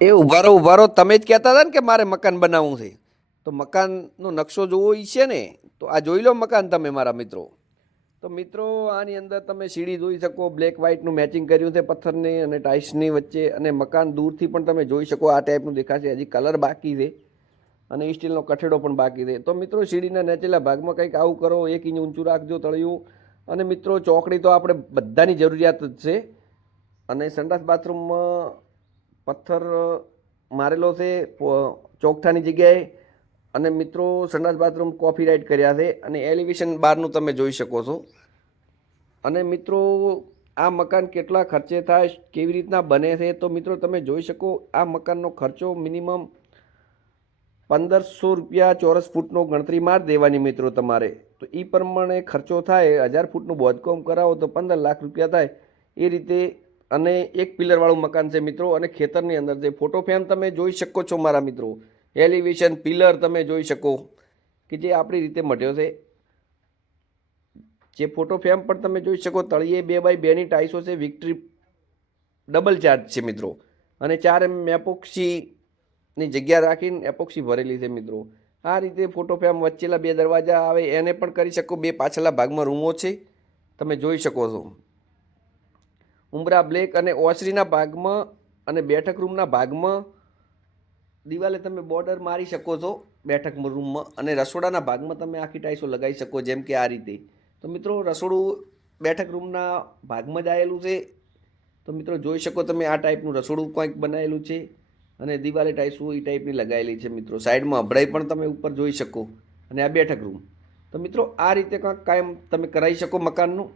એ ઉભારો ઉભારો. તમે જ કહેતા હતા ને કે મારે મકાન બનાવવું છે. તો મકાનનો નકશો જોવો એ છે ને, તો આ જોઈ લો મકાન તમે મારા મિત્રો. તો મિત્રો, આની અંદર તમે સીડી જોઈ શકો બ્લેક વ્હાઇટનું મેચિંગ કર્યું છે પથ્થરની અને ટાઇલ્સની વચ્ચે અને મકાન દૂરથી પણ તમે જોઈ શકો, આ ટાઈપનું દેખાશે. હજી કલર બાકી છે અને સ્ટીલનો કઠેડો પણ બાકી છે. તો મિત્રો, સીડીના નીચેલા ભાગમાં કંઈક આવું કરો, એક ઇંચ ઊંચું રાખજો તળિયું. અને મિત્રો, ચોકડી તો આપણે બધાની જરૂરિયાત જ છે. અને સંડાસ બાથરૂમમાં પથ્થર મારેલો છે ચોકઠાની જગ્યાએ. અને મિત્રો, સંડાસ બાથરૂમ કોફી રાઇડ કર્યા છે અને એલિવેશન બહારનું તમે જોઈ શકો છો. અને મિત્રો, આ મકાન કેટલા ખર્ચે થાય, કેવી રીતના બને છે, તો મિત્રો તમે જોઈ શકો, આ મકાનનો ખર્ચો મિનિમમ પંદરસો રૂપિયા ચોરસ ફૂટનો ગણતરી માર દેવાની મિત્રો તમારે. તો એ પ્રમાણે ખર્ચો થાય, હજાર ફૂટનું બાંધકામ કરાવો તો પંદર લાખ રૂપિયા થાય. એ રીતે અને એક પિલરવાળું મકાન છે મિત્રો, અને ખેતરની અંદર જે ફોટો ફ્રેમ તમે જોઈ શકો છો મારા મિત્રો. એલિવેશન પિલર તમે જોઈ શકો કે જે આપણી રીતે મટ્યો છે. જે ફોટો ફ્રેમ પણ તમે જોઈ શકો, તળિયે બે બાય બેની ટાઈસો છે, વિક્ટરી ડબલ ચાર્જ છે મિત્રો. અને ચાર એમ એપોક્સીની જગ્યા રાખીને એપોક્સી ભરેલી છે મિત્રો. આ રીતે ફોટો ફ્રેમ વચ્ચેલા બે દરવાજા આવે, એને પણ કરી શકો. બે પાછળના ભાગમાં રૂમો છે. તમે જોઈ શકો છો. ઉમરા બ્લેક અને ઓસરીના ભાગમાં અને બેઠક રૂમના ભાગમાં. દિવાલે તમે બોર્ડર મારી શકો છો બેઠક રૂમમાં અને રસોડાના ભાગમાં તમે આખી ટાઈસો લગાવી શકો જેમ કે આ રીતે. તો મિત્રો, રસોડું બેઠક રૂમના ભાગમાં જ આવેલું છે. તો મિત્રો, જોઈ શકો તમે આ ટાઈપનું રસોડું કંઈક બનાવેલું છે અને દિવાલે ટાઈસો એ ટાઈપની લગાવેલી છે મિત્રો. સાઈડમાં અભડાઈ પણ તમે ઉપર જોઈ શકો અને આ બેઠક રૂમ. તો મિત્રો, આ રીતે કાંઈક કાયમ તમે કરાવી શકો મકાનનું.